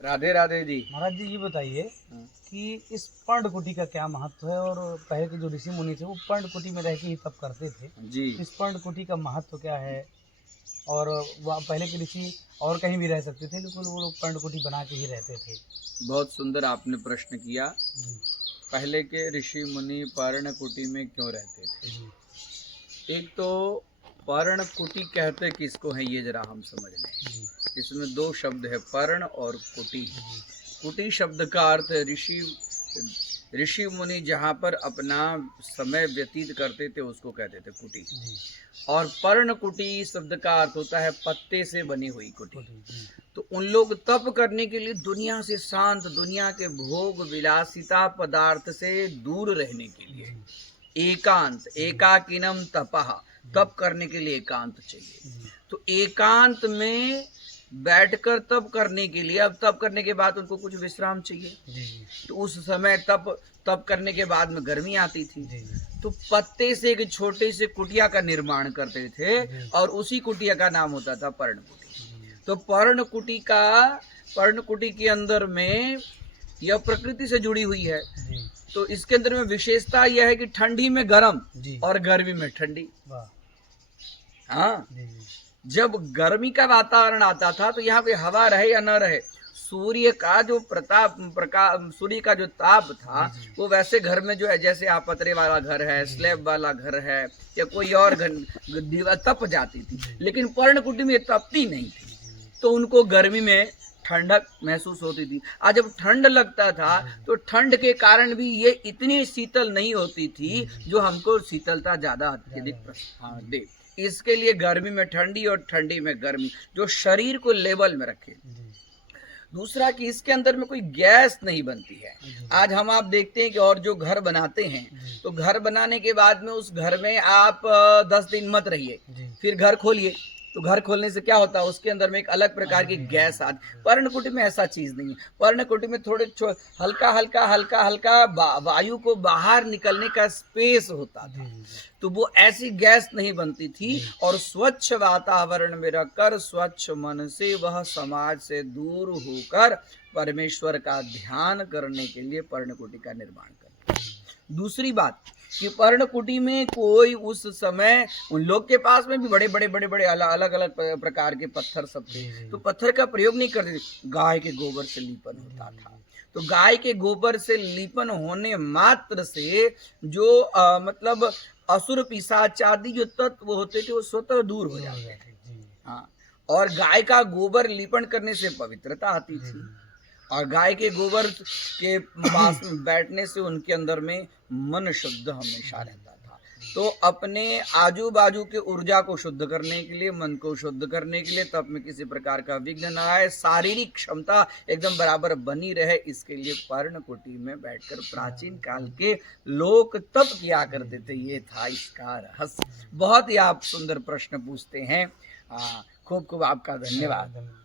राधे राधे जी। महाराज जी ये बताइए हाँ। कि इस पर्णकुटी का क्या महत्व है। और पहले के जो ऋषि मुनि थे वो पर्णकुटी में रह के ही तप करते थे। जी। इस पर्णकुटी का महत्व क्या है। और वह पहले के ऋषि और कहीं भी रह सकते थे, लेकिन वो लोग पर्णकुटी बना के ही रहते थे। बहुत सुंदर आपने प्रश्न किया। जी। पहले के ऋषि मुनि पर्णकुटी में क्यों रहते थे? जी। एक तो पर्णकुटी कहते किसको है ये जरा हम समझ लें। जी। इसमें दो शब्द है, पर्ण और कुटी। जी। कुटी शब्द का अर्थ है ऋषि मुनि जहाँ पर अपना समय व्यतीत करते थे उसको कहते थे कुटी। जी। और पर्णकुटी शब्द का अर्थ होता है पत्ते से बनी हुई कुटी। जी। तो उन लोग तप करने के लिए दुनिया से शांत, दुनिया के भोग विलासिता पदार्थ से दूर रहने के लिए एकांत, एकाकिनम तपः, तप करने के लिए एकांत चाहिए। तो एकांत में बैठकर तप करने के लिए, अब तप करने के बाद उनको कुछ विश्राम चाहिए। तो उस समय तप करने के बाद में गर्मी आती थी। तो पत्ते से एक छोटे से कुटिया का निर्माण करते थे और उसी कुटिया का नाम होता था पर्णकुटी। तो पर्णकुटी के अंदर में यह प्रकृति से जुड़ी हुई है। तो इसके अंदर में विशेषता यह है कि ठंडी में गर्म और गर्मी में ठंडी। हाँ, जब गर्मी का वातावरण आता था तो यहाँ पे हवा रहे या न रहे, सूर्य का जो सूर्य का जो ताप था वो वैसे घर में जो है, जैसे आप पतरे वाला घर है, स्लैब वाला घर है या कोई और घर, दीवार तप जाती थी। लेकिन पर्णकुटी में तपती नहीं थी, तो उनको गर्मी में ठंडक महसूस होती थी। आज जब ठंड लगता था तो ठंड के कारण भी ये इतनी शीतल नहीं होती थी जो हमको शीतलता ज्यादा अत्यधिक दे। इसके लिए गर्मी में ठंडी और ठंडी में गर्मी, जो शरीर को लेवल में रखे। दूसरा कि इसके अंदर में कोई गैस नहीं बनती है। आज हम आप देखते हैं कि और जो घर बनाते हैं तो घर बनाने के बाद में उस घर में आप 10 दिन मत रहिए, फिर घर खोलिए तो घर खोलने से क्या होता है, उसके अंदर में एक अलग प्रकार की गैस आती। पर्णकुटी में ऐसा चीज नहीं है। पर्णकुटी में थोड़े हल्का हल्का हल्का हल्का वायु को बाहर निकलने का स्पेस होता था, तो वो ऐसी गैस नहीं बनती थी। और स्वच्छ वातावरण में रखकर स्वच्छ मन से वह समाज से दूर होकर परमेश्वर का ध्यान करने के लिए पर्णकुटी का निर्माण करते। दूसरी बात कि पर्णकुटी में कोई उस समय उन लोग के पास में भी बड़े बड़े अलग अलग प्रकार के पत्थर सब थे, तो पत्थर का प्रयोग नहीं करते थे। गाय के गोबर से लीपन होता था। तो गाय के गोबर से लीपन होने मात्र से जो मतलब असुर पिशाच आदि जो तत्व होते थे वो स्वतः दूर हो जाते थे। हाँ, और गाय का गोबर लीपन करने से पवित्रता आती थी, और गाय के गोबर के पास में बैठने से उनके अंदर में मन शुद्ध हमेशा रहता था। तो अपने आजू बाजू के ऊर्जा को शुद्ध करने के लिए, मन को शुद्ध करने के लिए, तप में किसी प्रकार का विघ्न न आए, शारीरिक क्षमता एकदम बराबर बनी रहे, इसके लिए पर्णकुटी में बैठकर प्राचीन काल के लोग तप किया करते थे। ये था इसका रहस्य। बहुत ही आप सुंदर प्रश्न पूछते हैं। खूब खूब आपका धन्यवाद।